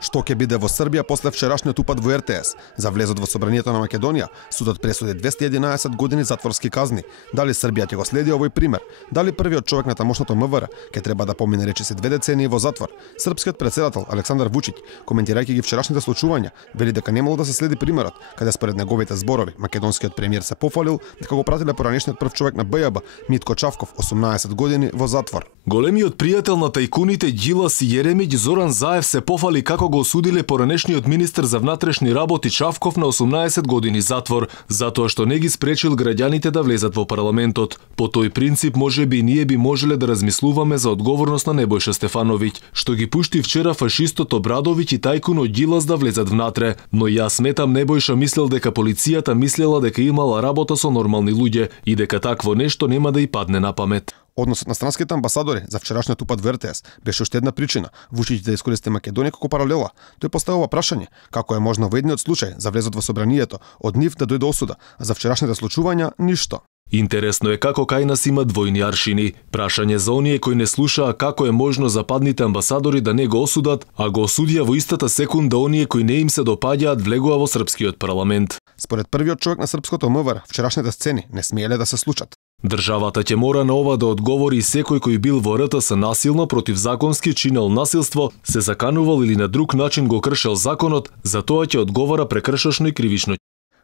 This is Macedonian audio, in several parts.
Што ќе биде во Србија после вчерашниот упад во РТС? За влезот во собранието на Македонија, судот пресуди 211 години затворски казни. Дали Србија ќе го следи овој пример? Дали првиот човек на тамошното МВР ќе треба да помине речиси 2 децении во затвор? Српскиот председател Александар Вучиќ, коментирајќи ги вчерашните случувања, вели дека немало да се следи примерот, каде според неговите зборови македонскиот премиер се пофалил дека го пратиле поранешниот прв човек на БЈБ, Митко Чавков, 18 години во затвор. Големиот пријател на тајкуните Ѓилас и Јеремиќ, Зоран Заев, се пофали како го осудиле поранешниот министер за внатрешни работи Чавков на 18 години затвор, затоа што не ги спречил граѓаните да влезат во парламентот. По тој принцип, можеби ние би можеле да размислуваме за одговорност на Небојша Стефановиќ, што ги пушти вчера фашистот Обрадовиќ и тајкунот Ѓилас да влезат внатре. Но јас сметам Небојша мислел дека полицијата мислела дека имала работа со нормални луѓе и дека такво нешто нема да и падне на памет. Односот на странските амбасадори за вчерашниот упад во РТС беше уште една причина Вучиќ да искористи Македонија како паралела. Тој поставува прашање како е можно во едниот случај за влезот во собранието од нив да дојде осуда, а за вчерашните случувања ништо. Интересно е како кај нас има двојни аршини. Прашање за оние кои не слушаа како е можно западните амбасадори да не го осудат, а го осудија во истата секунда оние кои не им се допаѓаат влегува во српскиот парламент. Според првиот човек на српското МВР, вчерашните сцени не смееле да се случат. Државата ќе мора на ова да одговори и секој кој бил во РТС насилно, противзаконски чинел насилство, се заканувал или на друг начин го кршел законот, за тоа ќе одговара прекршошно и кривично.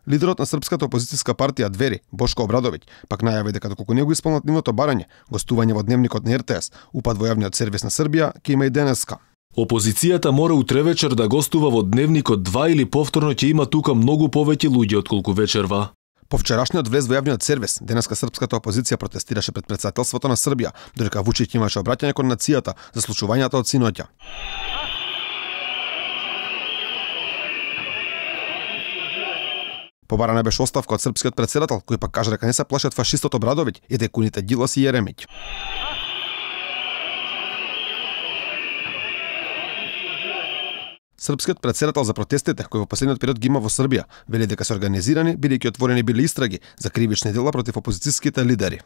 Лидерот на српската опозицијска партија Двери, Бошко Обрадовиќ, пак најави дека доколку не го исполнат нивното барање, гостување во дневникот на РТС, упад во јавниот сервис на Србија, ќе има и денеска. Опозицијата мора утре вечер да гостува во дневникот 2 или повторно ќе има тука многу повеќе луѓе отколку вечерва. По вчерашниот влез во јавниот сервис, денеска српската опозиција протестираше пред претседателството на Србија, додека Вучиќ имаше обраќање кон нацијата за случувањата од синоќа. Побарана беше оставка од српскиот председател, кој пак кажа дека не се плаши од фашистот Обрадовиќ и тајкуните Ѓилас и Јеремиќ. Српскиот председател за протестите, кој во последниот период ги има во Србија, вели дека се организирани, бидејќи отворени биле истраги за кривични дела против опозицијските лидери.